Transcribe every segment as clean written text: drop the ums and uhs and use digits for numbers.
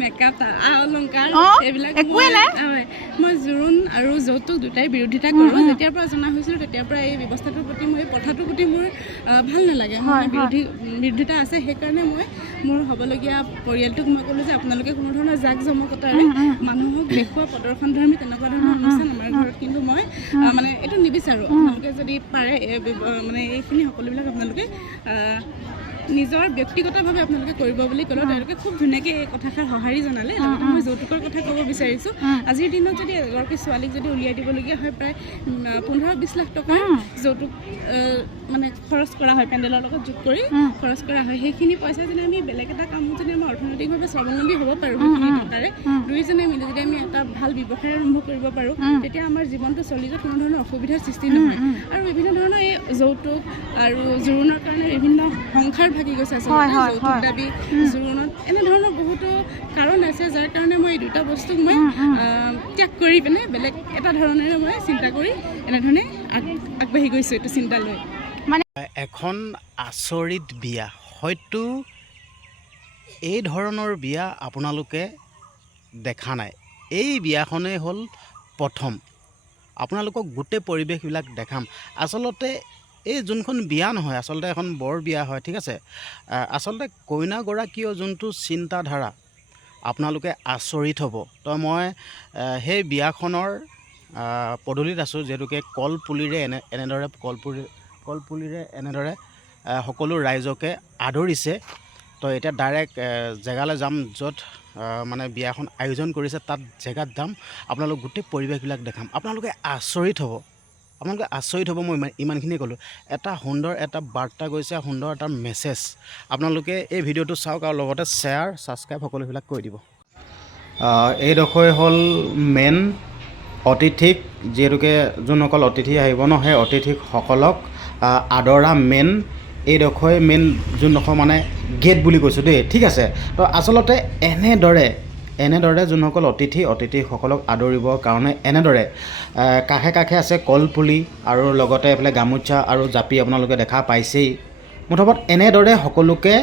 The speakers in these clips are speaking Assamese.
মেকআপ অলংকাৰ এইবিলাক মই জোৰোণ আৰু যৌতুক দুটাই বিৰোধিতা কৰোঁ যেতিয়াৰ পৰা জনা হৈছিলোঁ তেতিয়াৰ পৰা এই ব্যৱস্থাটোৰ প্ৰতি মই প্ৰথাটোৰ প্ৰতি মোৰ ভাল নালাগে বিৰোধিতা আছে সেইকাৰণে মই মোৰ হ'বলগীয়া পৰিয়ালটোক মই ক'লোঁ যে আপোনালোকে কোনো ধৰণৰ জাক জমকতাৰে মানুহক দেখুওৱা প্ৰদৰ্শনধৰ্মী তেনেকুৱা ধৰণৰ অনুষ্ঠান আমাৰ ঘৰত কিন্তু মই মানে এইটো নিবিচাৰোঁ আপোনালোকে যদি পাৰে মানে এইখিনি সকলোবিলাক আপোনালোকে নিজৰ ব্যক্তিগতভাৱে আপোনালোকে কৰিব বুলি ক'লেও তেওঁলোকে খুব ধুনীয়াকৈ এই কথাষাৰ সঁহাৰি জনালে লগতে মই যৌতুকৰ কথা ক'ব বিচাৰিছোঁ আজিৰ দিনত যদি এগৰাকী ছোৱালীক যদি উলিয়াই দিবলগীয়া হয় প্ৰায় 15-20 লাখ টকাৰ যৌতুক মানে খৰচ কৰা হয় পেণ্ডেলৰ লগত যোগ কৰি খৰচ কৰা হয় সেইখিনি পইচা যদি আমি বেলেগ এটা কামত যদি আমি অৰ্থনৈতিকভাৱে স্বাৱলম্বী হ'ব পাৰোঁ সেইখিনি টকাৰে দুয়োজনে মিলি যদি আমি এটা ভাল ব্যৱসায় আৰম্ভ কৰিব পাৰোঁ তেতিয়া আমাৰ জীৱনটো চলি যোৱাত কোনো ধৰণৰ অসুবিধাৰ সৃষ্টি নহয় আৰু বিভিন্ন ধৰণৰ এই যৌতুক আৰু জোৰোণৰ কাৰণে বিভিন্ন সংসাৰ ভাগি গৈছে যৌতুক দাবী জোৰোণত এনেধৰণৰ বহুতো কাৰণ আছে যাৰ কাৰণে মই এই দুটা বস্তুক মই ত্যাগ কৰি পিনে বেলেগ এটা ধৰণেৰে মই চিন্তা কৰি এনেধৰণে আগবাঢ়ি গৈছোঁ এইটো চিন্তা লৈ মানে এখন আচৰিত বিয়া হয়তো এই ধৰণৰ বিয়া আপোনালোকে দেখা নাই এই বিয়াখনেই হ'ল প্ৰথম আপোনালোকক গোটেই পৰিৱেশবিলাক দেখাম আচলতে এই যোনখন বিয়া নহয় আচলতে এখন বৰ বিয়া হয় ঠিক আছে আচলতে কইনাগৰাকীৰ যোনটো চিন্তাধাৰা আপোনালোকে আচৰিত হ'ব তো মই সেই বিয়াখনৰ পদূলিত আছোঁ যিহেতুকে কলপুলিৰে এনেদৰে কলপুলিৰে এনেদৰে সকলো ৰাইজকে আদৰিছে তো এতিয়া ডাইৰেক্ট জেগালৈ যাম য'ত মানে বিয়াখন আয়োজন কৰিছে তাত জেগাত যাম আপোনালোক গোটেই পৰিৱেশবিলাক দেখাম আপোনালোকে আচৰিত হ'ব মই ইমানখিনি ক'লোঁ এটা সুন্দৰ এটা বাৰ্তা গৈছে সুন্দৰ এটা মেছেজ আপোনালোকে এই ভিডিঅ'টো চাওক আৰু লগতে শ্বেয়াৰ ছাবস্ক্ৰাইব সকলোবিলাক কৰি দিব এইডোখৰ হ'ল মেইন অতিথিক যিহেতুকে যোনসকল অতিথি আহিব ন সেই অতিথিসকলক আদৰা মেইন এইডোখৰ মেইন যোনডোখৰ মানে গেট বুলি কৈছোঁ দেই ঠিক আছে তো আচলতে এনেদৰে যোনসকল অতিথিসকলক আদৰিবৰ কাৰণে এনেদৰে কাষে কাষে আছে কলপুলি আৰু লগতে এইফালে গামোচা আৰু জাপি আপোনালোকে দেখা পাইছেই মুঠতে এনেদৰে সকলোকে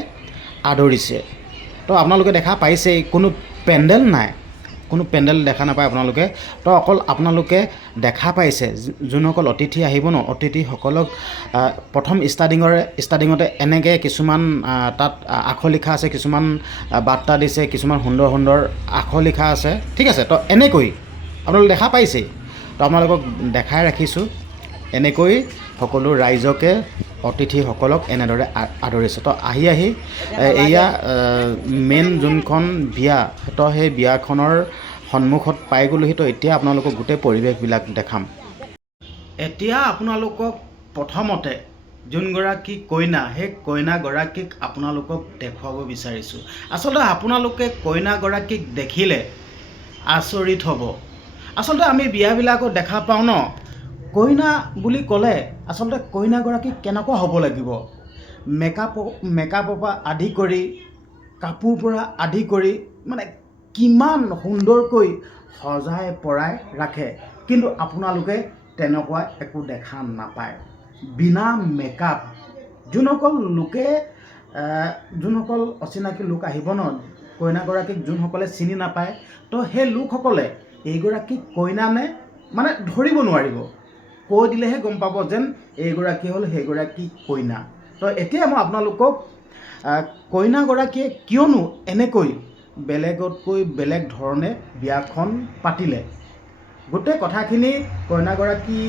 আদৰিছে তো আপোনালোকে দেখা পাইছেই কোনো পেণ্ডেল দেখা নাপায় আপোনালোকে তো অকল আপোনালোকে দেখা পাইছে যোনসকল অতিথি আহিব ন অতিথিসকলক প্ৰথম ষ্টাৰ্টিঙতে এনেকৈ কিছুমান তাত আখৰ লিখা আছে কিছুমান বাৰ্তা দিছে কিছুমান সুন্দৰ আখৰ লিখা আছে ঠিক আছে তো এনেকৈ আপোনালোকে দেখা পাইছেই তো আপোনালোকক দেখাই ৰাখিছোঁ এনেকৈ সকলো ৰাইজকে অতিথিসকলক এনেদৰে আদৰিছে তো আহি এয়া মেইন যোনখন বিয়া তো সেই বিয়াখনৰ সন্মুখত পাই গ'লোহি তো এতিয়া আপোনালোকক গোটেই পৰিৱেশবিলাক দেখাম এতিয়া আপোনালোকক প্ৰথমতে যোনগৰাকী কইনা সেই কইনাগৰাকীক আপোনালোকক দেখুৱাব বিচাৰিছোঁ আচলতে আপোনালোকে কইনাগৰাকীক দেখিলে আচৰিত হ'ব আচলতে আমি বিয়াবিলাকত দেখা পাওঁ ন কইনা বুলি ক'লে আচলতে কইনাগৰাকী কেনেকুৱা হ'ব লাগিব মেকআপৰ পৰা আদি কৰি কাপোৰ পৰা আদি কৰি মানে কিমান সুন্দৰকৈ সজাই পৰাই ৰাখে কিন্তু আপোনালোকে তেনেকুৱা একো দেখা নাপায় বিনা মেকআপ যোনসকল অচিনাকি লোক আহিব ন কইনাগৰাকীক যোনসকলে চিনি নাপায় তো সেই লোকসকলে এইগৰাকী কইনা নে মানে ধৰিব নোৱাৰিব কৈ দিলেহে গম পাব যেন এইগৰাকী হ'ল সেইগৰাকী কইনা তো এতিয়া মই আপোনালোকক কইনাগৰাকীয়ে কিয়নো এনেকৈ বেলেগতকৈ বেলেগ ধৰণে বিয়াখন পাতিলে গোটেই কথাখিনি কইনাগৰাকী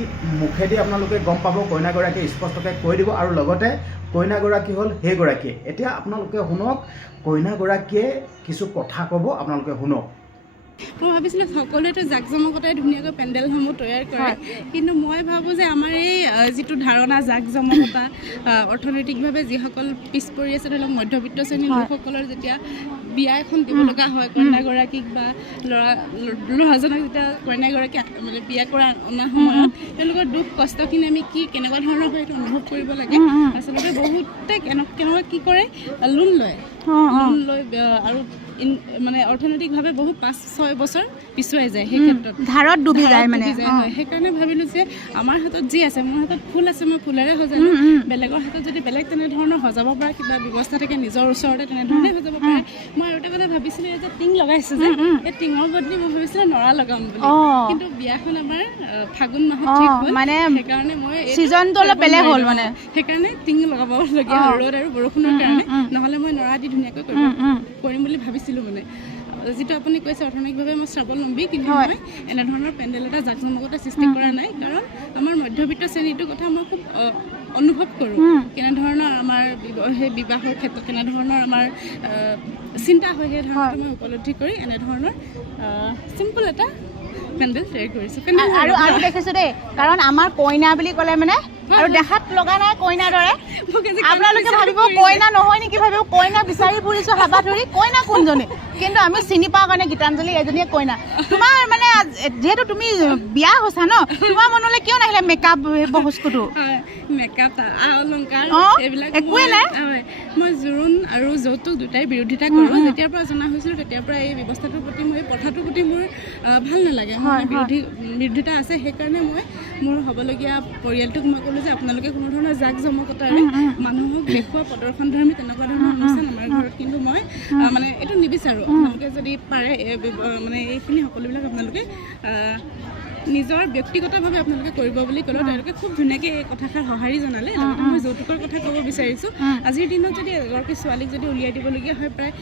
মুখেদি আপোনালোকে গম পাব কইনাগৰাকীয়ে স্পষ্টকৈ কৈ দিব আৰু লগতে কইনাগৰাকী হ'ল সেইগৰাকী এতিয়া আপোনালোকে শুনক কইনাগৰাকীয়ে কিছু কথা ক'ব আপোনালোকে শুনক মই ভাবিছিলোঁ সকলোৱেতো জাক জমকতাই ধুনীয়াকৈ পেণ্ডেলসমূহ তৈয়াৰ কৰে কিন্তু মই ভাবোঁ যে আমাৰ এই যিটো ধাৰণা জাক জমকতা অৰ্থনৈতিকভাৱে যিসকল পিছ পৰি আছে ধৰি লওক মধ্যবিত্ত শ্ৰেণীৰ লোকসকলৰ যেতিয়া বিয়া এখন দিব লগা হয় কইনাগৰাকীক বা ল'ৰাজনক যেতিয়া কইনাগৰাকী মানে বিয়া কৰা অনা সময়ত তেওঁলোকৰ দুখ কষ্টখিনি আমি কেনেকুৱা ধৰণৰ হয় এইটো অনুভৱ কৰিব লাগে আচলতে বহুতে কেনেকুৱা কি কৰে লোন লয় আৰু মানে অৰ্থনৈতিকভাৱে বহু 5-6 বছৰ পিছুৱাই যায় সেই ক্ষেত্ৰত ধাৰত ডুবি যায় মানে সেইকাৰণে ভাবিলোঁ যে আমাৰ হাতত যি আছে মোৰ হাতত ফুল আছে মই ফুলেৰে সজাম বেলেগৰ হাতত যদি বেলেগ তেনেধৰণৰ সজাব পৰা কিবা ব্যৱস্থা থাকে নিজৰ ওচৰতে তেনেধৰণে সজাব পাৰে মই আৰু এটা কথা ভাবিছিলোঁ যে টিং লগাইছোঁ যে এই টিঙৰ বদলি মই ভাবিছিলোঁ নৰা লগাম বুলি কিন্তু বিয়াখন আমাৰ ফাগুন মাহত ঠিক হ'ল মানে সেইকাৰণে মই ছিজনটো অলপ বেলেগ হ'ল মানে সেইকাৰণে টিং লগাবলগীয়া হ'ল ৰ'দ আৰু বৰষুণৰ কাৰণে নহ'লে মই নৰা দি ধুনীয়াকৈ কৰিম বুলি ভাবিছিলোঁ মানে যিটো আপুনি কৈছে অৰ্থনৈতিকভাৱে মই স্বাৱলম্বী কিন্তু মই এনেধৰণৰ পেণ্ডেল এটা জাকজমকতা সৃষ্টি কৰা নাই কাৰণ আমাৰ মধ্যবিত্ত শ্ৰেণীটোৰ কথা মই খুব অনুভৱ কৰোঁ কেনেধৰণৰ আমাৰ সেই বিবাহৰ ক্ষেত্ৰত কেনেধৰণৰ আমাৰ চিন্তা হয় সেই ধৰণটো মই উপলব্ধি কৰি এনেধৰণৰ চিম্পল এটা পেণ্ডেল তৈয়াৰ কৰিছোঁ আৰু দেখিছোঁ দেই কাৰণ আমাৰ কইনা বুলি ক'লে মানে আৰু দেখাত লগা নাই কইনাৰ দৰে আপোনালোকে ভাবিব কইনা নহয় নেকি ভাবিব কইনা বিচাৰি ফুৰিছোঁ হাবা ধৰি কইনা কোনজনী কিন্তু আমি চিনি পাওঁ কাৰণে গীতাঞ্জলি এজনীয়ে কইনা তোমাৰ মানে যিহেতু তুমি বিয়া হৈছা ন তোমাৰ মনলৈ কিয় নাহিলে মেকআপ বস্তুটো মেকআপ অলংকাৰ এইবিলাক একোৱে নাই মই জোৰোণ আৰু যৌতুক দুটাই বিৰোধিতা কৰোঁ যেতিয়াৰ পৰা জনা হৈছিলোঁ তেতিয়াৰ পৰা এই ব্যৱস্থাটোৰ প্ৰতি মই প্ৰথাটোৰ প্ৰতি মোৰ ভাল নালাগে বিৰোধিতা আছে সেইকাৰণে মই মোৰ হ'বলগীয়া পৰিয়ালটোক মই ক'লোঁ যে আপোনালোকে কোনো ধৰণৰ জাক জমকতাৰে মানুহক দেখুওৱা প্ৰদৰ্শনধৰ্মী তেনেকুৱা ধৰণৰ অনুষ্ঠান আমাৰ ঘৰত কিন্তু মই মানে এইটো নিবিচাৰোঁ আপোনালোকে যদি পাৰে মানে এইখিনি সকলোবিলাক আপোনালোকে নিজৰ ব্যক্তিগতভাৱে আপোনালোকে কৰিব বুলি ক'লেও তেওঁলোকে খুব ধুনীয়াকৈ এই কথাষাৰ সঁহাৰি জনালে লগতে মই যৌতুকৰ কথা ক'ব বিচাৰিছোঁ আজিৰ দিনত যদি এগৰাকী ছোৱালীক যদি উলিয়াই দিবলগীয়া হয় প্ৰায়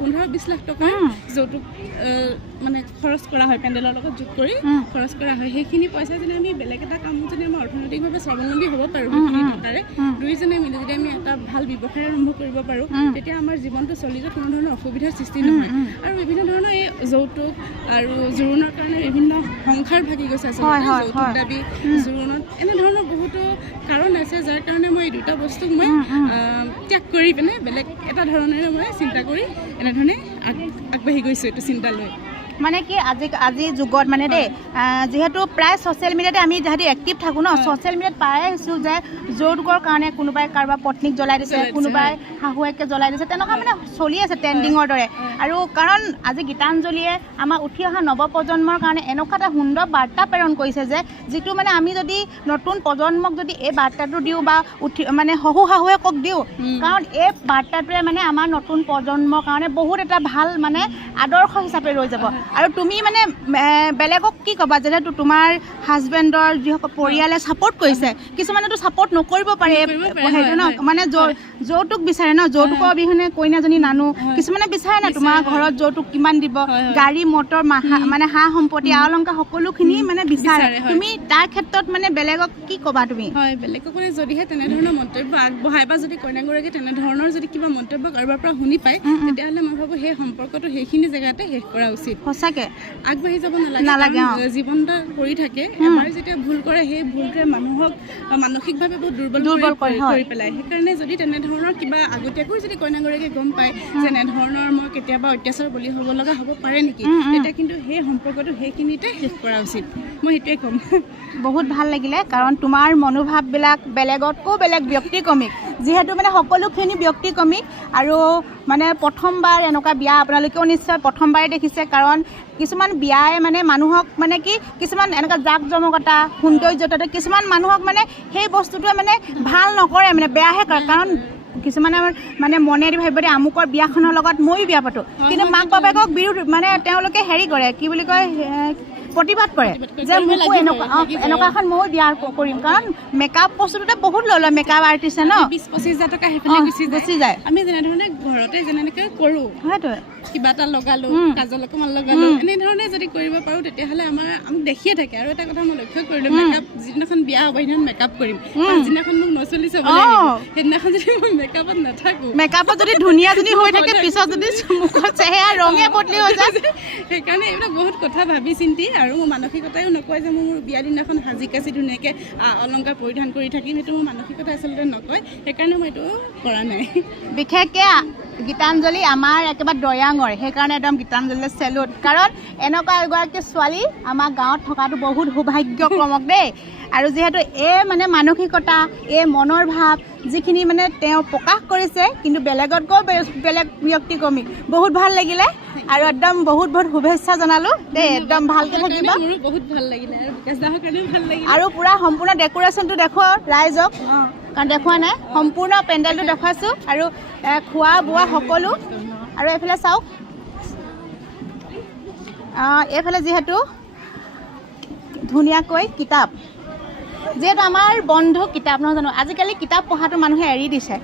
15-20 লাখ টকাৰ যৌতুক মানে খৰচ কৰা হয় পেণ্ডেলৰ লগত যোগ কৰি খৰচ কৰা হয় সেইখিনি পইচা যদি আমি বেলেগ এটা কামত যদি আমি অৰ্থনৈতিকভাৱে স্বাৱলম্বী হ'ব পাৰোঁ সেইখিনি টকাৰে দুয়োজনে মিলি যদি আমি এটা ভাল ব্যৱসায় আৰম্ভ কৰিব পাৰোঁ তেতিয়া আমাৰ জীৱনটো চলি যোৱাত কোনো ধৰণৰ অসুবিধাৰ সৃষ্টি নহয় আৰু বিভিন্ন ধৰণৰ এই যৌতুক আৰু জোৰোণৰ কাৰণে বিভিন্ন সংসাৰ ভাগি গৈছে যৌতুক দাবী জোৰোণত এনেধৰণৰ বহুতো কাৰণ আছে যাৰ কাৰণে মই এই দুটা বস্তুক মই ত্যাগ কৰি পিনে বেলেগ এটা ধৰণেৰে মই চিন্তা কৰি এনেধৰণে আগবাঢ়ি গৈছোঁ এইটো চিন্তা লৈ মানে কি আজি যুগত মানে দেই যেহেতু প্ৰায় ছ'চিয়েল মিডিয়াতে আমি যিহেতু এক্টিভ থাকোঁ ন ছ'চিয়েল মিডিয়াত পাই আহিছোঁ যে যৌতুকৰ কাৰণে কোনোবাই কাৰোবাৰ পত্নীক জ্বলাই দিছে কোনোবাই শাহুৱেকে জ্বলাই দিছে তেনেকুৱা মানে চলি আছে ট্ৰেণ্ডিঙৰ দৰে আৰু কাৰণ আজি গীতাঞ্জলিয়ে আমাৰ উঠি অহা নৱপ্ৰজন্মৰ কাৰণে এনেকুৱা এটা সুন্দৰ বাৰ্তা প্ৰেৰণ কৰিছে যে যিটো মানে আমি যদি নতুন প্ৰজন্মক যদি এই বাৰ্তাটো দিওঁ বা মানে শাহুৱেকক দিওঁ কাৰণ এই বাৰ্তাটোৱে মানে আমাৰ নতুন প্ৰজন্মৰ কাৰণে বহুত এটা ভাল মানে আদৰ্শ হিচাপে ৰৈ যাব আৰু তুমি মানে বেলেগক কি ক'বা যেনেতো তোমাৰ হাজবেণ্ডৰ যিসকল পৰিয়ালে ছাপোৰ্ট কৰিছে কিছুমানেতো ছাপোৰ্ট নকৰিব পাৰে সেইটো ন মানে যৌতুক বিচাৰে ন যৌতুকৰ অবিহনে কইনাজনী নানো কিছুমানে বিচাৰে না তোমাৰ ঘৰত যৌতুক কিমান দিব গাড়ী মটৰ মানে সা সম্পত্তি অলংকাৰ সকলোখিনি মানে বিচাৰে তুমি তাৰ ক্ষেত্ৰত মানে বেলেগক কি ক'বা তুমি হয় বেলেগক যদিহে তেনেধৰণৰ মন্তব্য আগবঢ়ায় বা যদি কইনাগৰাকী তেনেধৰণৰ যদি কিবা মন্তব্য কাৰোবাৰ পৰা শুনি পায় তেতিয়াহ'লে মই ভাবোঁ সেই সম্পৰ্কটো সেইখিনি জেগাতে শেষ কৰা উচিত সঁচাকৈ আগবাঢ়ি যাব নালাগে জীৱন এটা কৰি থাকে এবাৰ যেতিয়া ভুল কৰে সেই ভুলটোৱে মানুহক মানসিকভাৱে বহুত দুৰ্বল কৰি পেলায় সেইকাৰণে যদি তেনেধৰণৰ কিবা আগতীয়াকৈ যদি কইনাগৰাকীয়ে গম পায় যে এনেধৰণৰ মই কেতিয়াবা অত্যাচাৰ বলি হ'ব লগা হ'ব পাৰে নেকি তেতিয়া কিন্তু সেই সম্পৰ্কটো সেইখিনিতে শেষ কৰা উচিত মই সেইটোৱে ক'ম বহুত ভাল লাগিলে কাৰণ তোমাৰ মনোভাৱবিলাক বেলেগতকৈ বেলেগ ব্যক্তিক্ৰমিক যিহেতু মানে সকলোখিনি ব্যক্তিক্ৰমিক আৰু মানে প্ৰথমবাৰ এনেকুৱা বিয়া আপোনালোকেও নিশ্চয় প্ৰথমবাৰে দেখিছে কাৰণ কিছুমান বিয়াই মানে মানুহক মানে কি কিছুমান এনেকুৱা জাক জমকতা সৌন্দৰ্যতা কিছুমান মানুহক মানে সেই বস্তুটোৱে মানে ভাল নকৰে মানে বেয়াহে কৰে কাৰণ কিছুমানে মানে মনেদি ভাবিব দে আমুকৰ বিয়াখনৰ লগত ময়ো বিয়া পাতোঁ কিন্তু মাক বাপেকক বিৰোধ মানে তেওঁলোকে হেৰি কৰে কি বুলি কয় প্ৰতিবাদ কৰে যে মোকো এনেকুৱা এখন ময়ো বিয়া কৰিম কাৰণ মেকআপ বস্তুটোতে বহুত লৈ লয় মেকআপ আৰ্টিষ্টে ন 20-25 হাজাৰ টকা সেইফালে গুচি যায় আমি যেনেধৰণে ঘৰতে যেনেকৈ কৰোঁ সেইটোৱে কিবা এটা লগালোঁ কাজল অকণমান লগালোঁ এনেধৰণে যদি কৰিব পাৰোঁ তেতিয়াহ'লে আমাক দেখিয়ে থাকে আৰু এটা কথা মই লক্ষ্য কৰিলোঁ মেকআপ যিদিনাখন বিয়া হ'ব সেইদিনাখন মেকআপ কৰিম যিদিনাখন মোক নচলি চাব সেইদিনাখন যদি মই মেকআপত নাথাকোঁ মেকআপত যদি ধুনীয়া যদি হৈ থাকে পিছত যদি মুখৰ চেহেৰা ৰঙে বদলি হৈ যায় সেইকাৰণে এইবিলাক বহুত কথা ভাবি চিন্তি আৰু মোৰ মানসিকতায়ো নকয় যে মোৰ বিয়া দিনাখন সাজি কাচি ধুনীয়াকৈ অলংকাৰ পৰিধান কৰি থাকিম সেইটো মোৰ মানসিকতা আচলতে নকয় সেইকাৰণে মই এইটো কৰা নাই বিশেষকৈ গীতাঞ্জলি আমাৰ একেবাৰে দয়াঙৰ, সেইকাৰণে একদম গীতাঞ্জলিলৈ চেলুট। কাৰণ এনেকুৱা এগৰাকী ছোৱালী আমাৰ গাঁৱত থকাটো বহুত সৌভাগ্যক্ৰমক দেই। আৰু যিহেতু এই মানে মানসিকতা, এই মনৰ ভাৱ যিখিনি মানে তেওঁ প্ৰকাশ কৰিছে, কিন্তু বেলেগতকৈ বেলেগ ব্যক্তিক্ৰমী, বহুত ভাল লাগিলে। আৰু একদম বহুত বহুত শুভেচ্ছা জনালোঁ দেই, একদম ভালকৈ থাকিব। মোৰো বহুত ভাল লাগিলে আৰু বিকাশ দাহৰ কাৰণেও ভাল লাগিলে। আৰু পূৰা সম্পূৰ্ণ ডেক'ৰেশ্যনটো দেখুৱাও ৰাইজক, কাৰণ দেখুওৱা নাই, সম্পূৰ্ণ পেণ্ডেলটো দেখুৱাইছোঁ আৰু খোৱা বোৱা সকলো। আৰু এইফালে চাওক, এইফালে যিহেতু ধুনীয়াকৈ কিতাপ, যিহেতু আমাৰ বন্ধু কিতাপ নহয় জানো, আজিকালি কিতাপ পঢ়াটো মানুহে এৰি দিছে।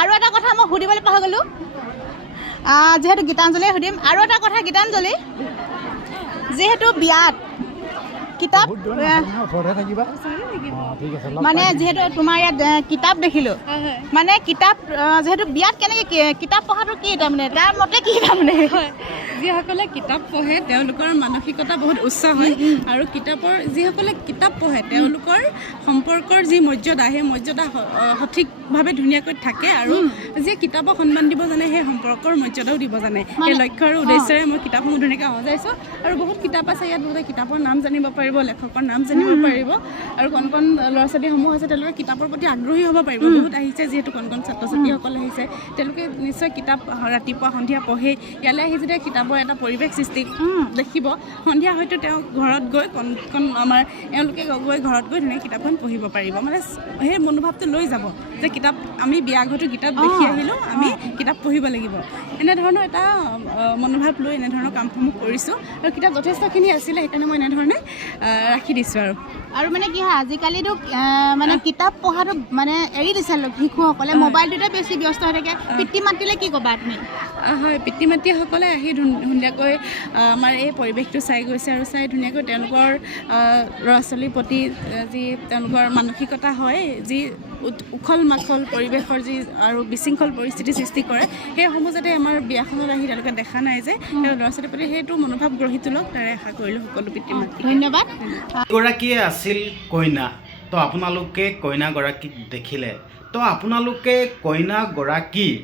আৰু এটা কথা মই সুধিবলৈ পাহৰি গ'লোঁ, যিহেতু গীতাঞ্জলিয়ে সুধিম আৰু এটা কথা। গীতাঞ্জলি, যিহেতু বিয়াত কিতাপ মানে যিহেতু তোমাৰ ইয়াত কিতাপ দেখিলোঁ, মানে কিতাপ যিহেতু বিয়াত কেনেকৈ কিতাপ পঢ়াটো কি তাৰমানে, তাৰ মতে কি তাৰমানে? যিসকলে কিতাপ পঢ়ে তেওঁলোকৰ মানসিকতা বহুত উচ্চ হয়, আৰু যিসকলে কিতাপ পঢ়ে তেওঁলোকৰ সম্পৰ্কৰ যি মৰ্যাদা, সেই মৰ্যাদা সঠিকভাৱে ধুনীয়াকৈ থাকে। আৰু যিয়ে কিতাপক সন্মান দিব জানে, সেই সম্পৰ্কৰ মৰ্যাদাও দিব জানে। সেই লক্ষ্য আৰু উদ্দেশ্যৰে মই কিতাপসমূহ ধুনীয়াকৈ সজাইছোঁ। আৰু বহুত কিতাপ আছে ইয়াত, বহুতে কিতাপৰ নাম জানিব পাৰিব, লেখকৰ নাম জানিব পাৰিব। আৰু কণ কণ ল'ৰা ছোৱালীসমূহ আছে, তেওঁলোকে কিতাপৰ প্ৰতি আগ্ৰহী হ'ব পাৰিব। বহুত আহিছে, যিহেতু কণ কণ ছাত্ৰ ছাত্ৰীসকল আহিছে, তেওঁলোকে নিশ্চয় কিতাপ ৰাতিপুৱা সন্ধিয়া পঢ়ে। ইয়ালৈ আহি যেতিয়া কিতাপৰ এটা পৰিৱেশ সৃষ্টি দেখিব, সন্ধিয়া হয়তো তেওঁ ঘৰত গৈ এওঁলোকে গৈ ঘৰত গৈ ধুনীয়াকৈ কিতাপখন পঢ়িব পাৰিব। মানে সেই মনোভাৱটো লৈ যাব যে কিতাপ, আমি বিয়া ঘৰতো কিতাপ দেখি আহিলোঁ, আমি কিতাপ পঢ়িব লাগিব। এনেধৰণৰ এটা মনোভাৱ লৈ এনেধৰণৰ কামসমূহ কৰিছোঁ। আৰু কিতাপ যথেষ্টখিনি আছিলে, সেইকাৰণে মই এনেধৰণে ৰাখি দিছোঁ। আৰু মানে কি হয়, আজিকালিতো মানে কিতাপ পঢ়াটো মানে এৰি দিছে শিশুসকলে, মোবাইলটোতে বেছি ব্যস্ত হৈ থাকে। পিতৃ মাতৃলে কি ক'বা তুমি? হয়, পিতৃ মাতৃসকলে আহি ধুনীয়াকৈ আমাৰ এই পৰিৱেশটো চাই গৈছে, আৰু চাই ধুনীয়াকৈ তেওঁলোকৰ ল'ৰা ছোৱালীৰ প্ৰতি যি তেওঁলোকৰ মানসিকতা হয়, যি উখল মাখল পৰিৱেশৰ যি আৰু বিশৃংখল পৰিস্থিতি সৃষ্টি কৰে, সেইসমূহ যাতে আমাৰ বিয়াখনত আহি তেওঁলোকে দেখা নাই, যে তেওঁ ল'ৰা ছোৱালীৰ প্ৰতি সেইটো মনোভাৱ গঢ়ি তোলক, তাৰে আশা কৰিলোঁ সকলো পিতৃ মাতৃ। ধন্যবাদ। এগৰাকীয়ে আছিল কইনা, তো আপোনালোকে কইনাগৰাকীক দেখিলে, তো আপোনালোকে কইনাগৰাকীৰ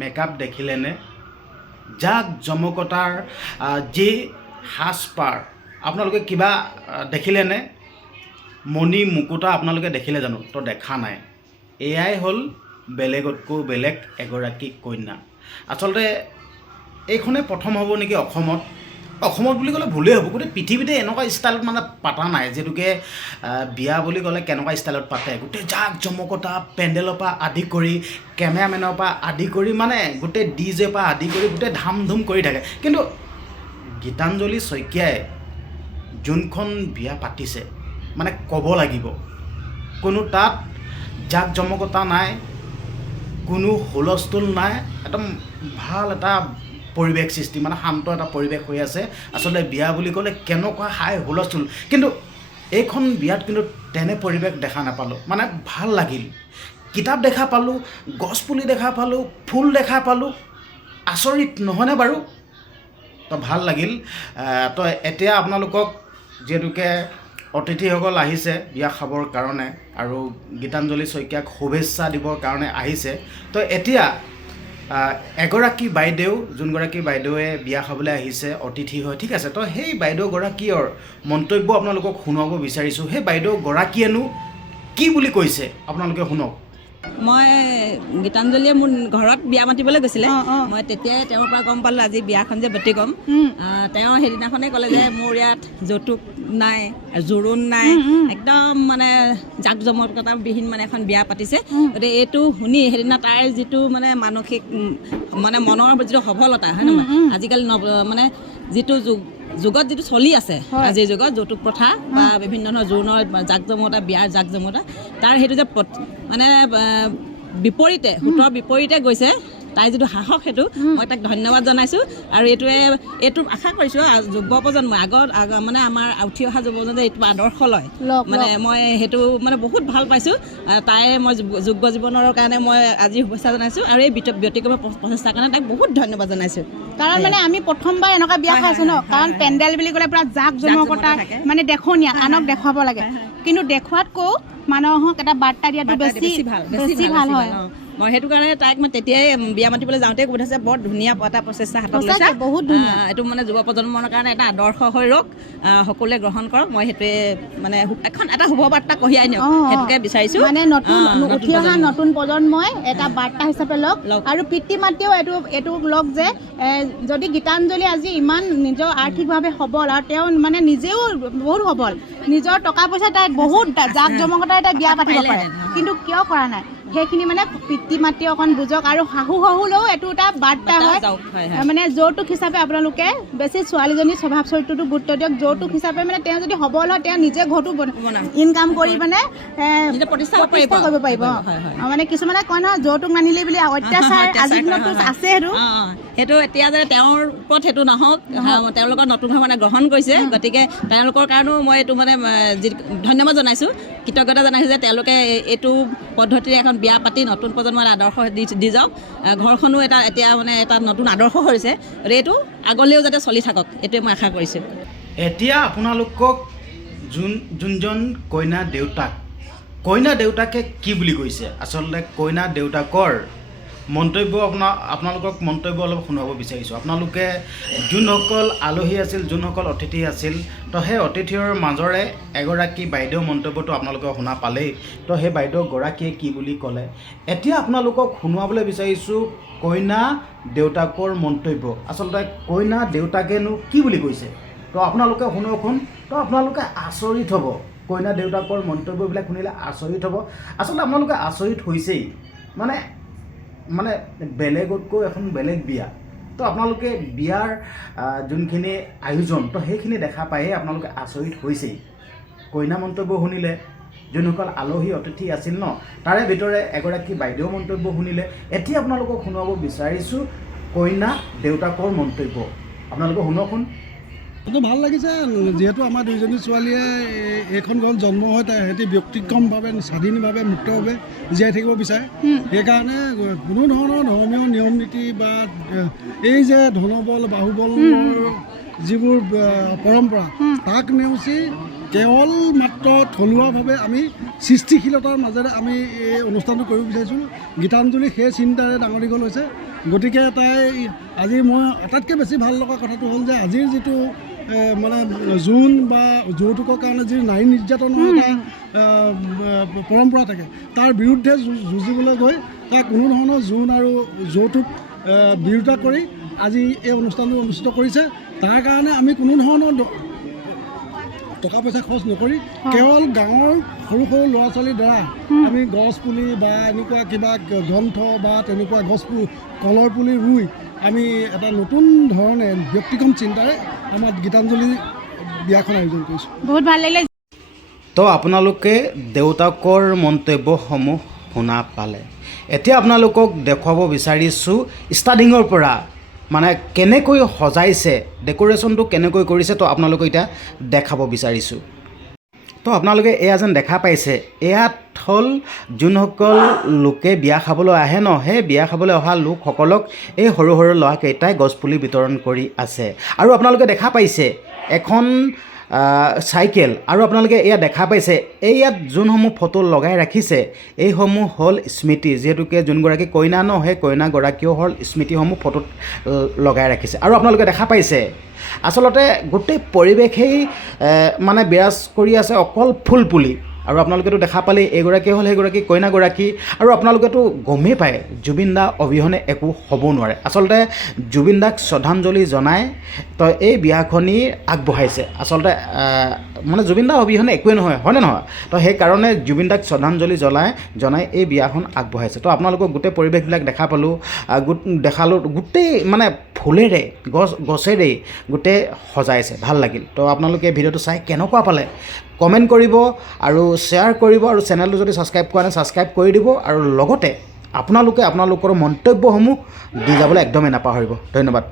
মেকআপ দেখিলেনে? জাক জমকতাৰ যি সাজপাৰ আপোনালোকে কিবা দেখিলেনে? মণি মুকুতা আপোনালোকে দেখিলে জানো? তো দেখা নাই। এয়াই হ'ল বেলেগতকৈ বেলেগ এগৰাকী কন্যা। আচলতে এইখনেই প্ৰথম হ'ব নেকি অসমত বুলি ক'লে ভুলেই হ'ব, গোটেই পৃথিৱীতে এনেকুৱা ষ্টাইলত মানে পাতা নাই। যিহেতুকে বিয়া বুলি ক'লে কেনেকুৱা ষ্টাইলত পাতে, গোটেই জাক জমকতা, পেণ্ডেলৰ পৰা আদি কৰি, কেমেৰামেনৰ পৰা আদি কৰি, মানে গোটেই ডিজেৰ পৰা আদি কৰি গোটেই ধাম ধুম কৰি থাকে। কিন্তু গীতাঞ্জলি শইকীয়াই যোনখন বিয়া পাতিছে, মানে ক'ব লাগিব, কোনো তাত জাক জমকতা নাই, কোনো হুলস্থুল নাই, একদম ভাল এটা পৰিৱেশ সৃষ্টি, মানে শান্ত এটা পৰিৱেশ হৈ আছে। আচলতে বিয়া বুলি ক'লে কেনেকুৱা হাই হুলস্থুল, কিন্তু এইখন বিয়াত কিন্তু তেনে পৰিৱেশ দেখা নাপালোঁ। মানে ভাল লাগিল, কিতাপ দেখা পালোঁ, গছপুলি দেখা পালোঁ, ফুল দেখা পালোঁ, আচৰিত নহয়নে বাৰু? তো ভাল লাগিল। তো এতিয়া আপোনালোকক যিহেতুকে অতিথিসকল আহিছে বিয়া খাবৰ কাৰণে, আৰু গীতাঞ্জলি শইকীয়াক শুভেচ্ছা দিবৰ কাৰণে আহিছে, তো এতিয়া এগৰাকী বাইদেউ, যোনগৰাকী বাইদেৱে বিয়া খাবলৈ আহিছে অতিথি হয়, ঠিক আছে, তো সেই বাইদেউগৰাকীৰ মন্তব্য আপোনালোকক শুনাব বিচাৰিছোঁ। সেই বাইদেউগৰাকীয়েনো কি বুলি কৈছে আপোনালোকে শুনক। মই গীতাঞ্জলিয়ে মোৰ ঘৰত বিয়া মাতিবলৈ গৈছিলে, মই তেতিয়াই তেওঁৰ পৰা গম পালোঁ আজি বিয়াখন যে ব্যতিক্ৰম। তেওঁ সেইদিনাখনেই ক'লে যে মোৰ ইয়াত যৌতুক নাই, জোৰোণ নাই, একদম মানে জাক জমকতাবিহীন মানে এখন বিয়া পাতিছে। গতিকে এইটো শুনি সেইদিনা তাইৰ যিটো মানে মানসিক মানে মনৰ যিটো সফলতা, হয় নহয়, আজিকালি মানে যিটো যুগত যিটো চলি আছে আজিৰ যুগত, যৌতুক প্ৰথা বা বিভিন্ন ধৰণৰ জোৰোণৰ জাক জমকতা, বিয়াৰ জাক জমকতা, তাৰ সেইটো যে মানে বিপৰীতে, সোঁতৰ বিপৰীতে গৈছে তাই যিটো সাহস, সেইটো মই তাক ধন্যবাদ জনাইছোঁ। আৰু এইটো আশা কৰিছোঁ যুৱ প্ৰজন্মই মানে আমাৰ উঠি অহা যুৱ প্ৰজন্মই এইটো আদৰ্শ লয়, মানে মই সেইটো মানে বহুত ভাল পাইছোঁ। তাই মই যোগ্য জীৱনৰ কাৰণে মই আজি শুভেচ্ছা জনাইছোঁ, আৰু এই ব্যতিক্ৰমী প্ৰচেষ্টাৰ কাৰণে তাইক বহুত ধন্যবাদ জনাইছোঁ। কাৰণ মানে আমি প্ৰথমবাৰ এনেকুৱা বিয়া খাইছোঁ ন, কাৰণ পেণ্ডেল বুলি ক'লে পুৰা জাক জমকতা, মানে দেখনীয়া, আনক দেখুৱাব লাগে, কিন্তু দেখুৱাতকৈও মানুহক এটা বাৰ্তা দিয়াটো বেছি ভাল হয়। মই সেইটো কাৰণে তাইক মই তেতিয়াই বিয়া মাতিবলৈ যাওঁতে কৈ আছে বৰ ধুনীয়া এটা প্ৰচেষ্টা হাতত লৈছে, বহুত ধুনীয়া। এইটো মানে যুৱ প্ৰজন্মৰ কাৰণে এটা আদৰ্শ হৈ ৰওক, সকলোৱে গ্ৰহণ কৰক। মই সেইটোৱে মানে এটা শুভ বাৰ্তা কঢ়িয়াই নিয়ক সেইটোকে বিচাৰিছোঁ। মানে উঠি অহা নতুন প্ৰজন্মই এটা বাৰ্তা হিচাপে লওক, আৰু পিতৃ মাতৃয়েও এইটো লওক যে যদি গীতাঞ্জলি আজি ইমান নিজৰ আৰ্থিকভাৱে সবল, আৰু তেওঁ মানে নিজেও বহুত সবল, নিজৰ টকা পইচা তাই বহুত জাক জমকতাই তাই বিয়া পাতিব পাৰে, কিন্তু কিয় কৰা নাই সেইখিনি মানে পিতৃ মাতৃ অকণ বুজক। আৰু শাহুলৈও এইটো এটা বাৰ্তা হয়, মানে যৌতুক হিচাপে আপোনালোকে বেছি ছোৱালীজনীৰ স্বভাৱ চৰিত্ৰটো গুৰুত্ব দিয়ক। যৌতুক হিচাপে মানে তেওঁ যদি সবল হয় তেওঁ নিজে ঘৰটো ইনকাম কৰি মানে প্ৰতিষ্ঠা কৰিব পাৰিব। মানে কিছুমানে কয় নহয় যৌতুক মানিলে বুলি অত্যাচাৰ, আজিৰ দিনতো আছে সেইটো এতিয়া যে তেওঁৰ ওপৰত সেইটো নহওক, তেওঁলোকৰ নতুনভাৱে মানে গ্ৰহণ কৰিছে, গতিকে তেওঁলোকৰ কাৰণেও মই এইটো মানে ধন্যবাদ জনাইছোঁ, কৃতজ্ঞতা জনাইছোঁ যে তেওঁলোকে এইটো পদ্ধতিৰে এখন বিয়া পাতি নতুন প্ৰজন্মৰ আদৰ্শ দি যাওক। ঘৰখনো এতিয়া মানে এটা নতুন আদৰ্শ হৈছে, এইটো আগলৈও যাতে চলি থাকক এইটোৱে মই আশা কৰিছোঁ। এতিয়া আপোনালোকক যোনজন কইনা দেউতাকে কি বুলি কৈছে, আচলতে কইনা দেউতাকৰ মন্তব্য আপোনালোকক মন্তব্য অলপ শুনাব বিচাৰিছোঁ। আপোনালোকে যোনসকল আলহী আছিল, যোনসকল অতিথি আছিল, তো সেই অতিথিৰ মাজৰে এগৰাকী বাইদেউ মন্তব্যটো আপোনালোকে শুনা পালেই। তো সেই বাইদেউগৰাকীয়ে কি বুলি ক'লে এতিয়া আপোনালোকক শুনোৱাবলৈ বিচাৰিছোঁ কইনা দেউতাকৰ মন্তব্য। আচলতে কইনা দেউতাকেনো কি বুলি কৈছে, তো আপোনালোকে শুনকচোন। তো আপোনালোকে আচৰিত হ'ব, কইনা দেউতাকৰ মন্তব্যবিলাক শুনিলে আচৰিত হ'ব। আচলতে আপোনালোকে আচৰিত হৈছেই, মানে বেলেগতকৈ এখন বেলেগ বিয়া। তো আপোনালোকে বিয়াৰ যোনখিনি আয়োজন, তো সেইখিনি দেখা পায়েই আপোনালোকে আচৰিত হৈছেই। কইনা মন্তব্য শুনিলে, যোনসকল আলহী অতিথি আছিল ন, তাৰে ভিতৰে এগৰাকী বাইদেউ মন্তব্য শুনিলে। এতিয়া আপোনালোকক শুনাব বিচাৰিছোঁ কইনা দেউতাকৰ মন্তব্য। আপোনালোকে শুনকচোন। এইটো ভাল লাগিছে, যিহেতু আমাৰ দুইজনী ছোৱালীয়ে এইখন ঘৰত জন্ম হয়, সিহঁতি ব্যক্তিক্ৰমভাৱে স্বাধীনভাৱে মুক্তভাৱে জীয়াই থাকিব বিচাৰে। সেইকাৰণে কোনো ধৰণৰ ধৰ্মীয় নিয়ম নীতি বা এই যে ধনবল বাহুবলৰ যিবোৰ পৰম্পৰা, তাক নেওচি কেৱল মাত্ৰ থলুৱাভাৱে আমি সৃষ্টিশীলতাৰ মাজেৰে আমি এই অনুষ্ঠানটো কৰিব বিচাৰিছোঁ। গীতাঞ্জলি সেই চিন্তাৰে ডাঙৰ দীঘল হৈছে। গতিকে আজি মই আটাইতকৈ বেছি ভাল লগা কথাটো হ'ল যে আজিৰ যিটো মানে জোন বা যৌতুকৰ কাৰণে যি নাৰী নিৰ্যাতনৰ এটা পৰম্পৰা থাকে, তাৰ বিৰুদ্ধে যুঁজিবলৈ গৈ তাক কোনো ধৰণৰ জোন আৰু যৌতুক বিৰোধিতা কৰি আজি এই অনুষ্ঠানটো অনুষ্ঠিত কৰিছে। তাৰ কাৰণে আমি কোনো ধৰণৰ টকা পইচা খৰচ নকৰি কেৱল গাঁৱৰ সৰু সৰু ল'ৰা ছোৱালীৰ দ্বাৰা আমি গছ পুলি বা এনেকুৱা কিবা গ্ৰন্থ বা তেনেকুৱা কলৰ পুলি ৰুই আমি এটা নতুন ধৰণে ব্যক্তিক্ৰম চিন্তাৰে আমাৰ গীতাঞ্জলি বিয়াখন আয়োজন কৰিছোঁ। বহুত ভাল লাগিলে। তো আপোনালোকে দেউতাকৰ মন্তব্যসমূহ শুনা পালে। এতিয়া আপোনালোকক দেখুৱাব বিচাৰিছোঁ ষ্টাৰ্টিঙৰ পৰা, মানে কেনেকৈ সজাইছে, ডেক'ৰেশ্যনটো কেনেকৈ কৰিছে, তো আপোনালোকে এতিয়া দেখাব বিচাৰিছোঁ। তো আপোনালোকে এয়া যেন দেখা পাইছে, এয়াত হ'ল যোনসকল লোকে বিয়া খাবলৈ আহে ন, সেই বিয়া খাবলৈ অহা লোকসকলক এই সৰু সৰু ল'ৰাকেইটাই গছপুলি বিতৰণ কৰি আছে। আৰু আপোনালোকে দেখা পাইছে এখন চাইকেল, আৰু আপোনালোকে এয়া দেখা পাইছে এই ইয়াত যোনসমূহ ফটো লগাই ৰাখিছে এইসমূহ হ'ল স্মৃতি, যিহেতুকে যোনগৰাকী কইনা ন, সেই কইনাগৰাকীও হ'ল স্মৃতিসমূহ ফটোত লগাই ৰাখিছে। আৰু আপোনালোকে দেখা পাইছে আচলতে গোটেই পৰিৱেশেই মানে বিৰাজ কৰি আছে অকল ফুল পুলি। আৰু আপোনালোকেতো দেখা পালেই এইগৰাকী হ'ল সেইগৰাকী কইনাগৰাকী। আৰু আপোনালোকেতো গমেই পায় জুবিন দা অবিহনে একো হ'ব নোৱাৰে। আচলতে জুবিন দাক শ্ৰদ্ধাঞ্জলি জনাই তো এই বিয়াখনি আগবঢ়াইছে। আচলতে মানে জুবিন দা অবিহনে একোৱেই নহয়, হয়নে নহয়? তো সেইকাৰণে জুবিন দাক শ্ৰদ্ধাঞ্জলি জনাই এই বিয়াখন আগবঢ়াইছে। তো আপোনালোকক গোটেই পৰিৱেশবিলাক দেখালোঁ, গোটেই মানে ফুলেৰে গছেৰেই গোটেই সজাইছে, ভাল লাগিল। তো আপোনালোকে ভিডিঅ'টো চাই কেনেকুৱা পালে কমেণ্ট কৰিব আৰু শ্বেয়াৰ কৰিব, আৰু চেনেলটো যদি ছাবস্ক্ৰাইব কৰা নাই ছাবস্ক্ৰাইব কৰি দিব, আৰু লগতে আপোনালোকে আপোনালোকৰ মন্তব্যসমূহ দি যাবলৈ একদমেই নাপাহৰিব। ধন্যবাদ।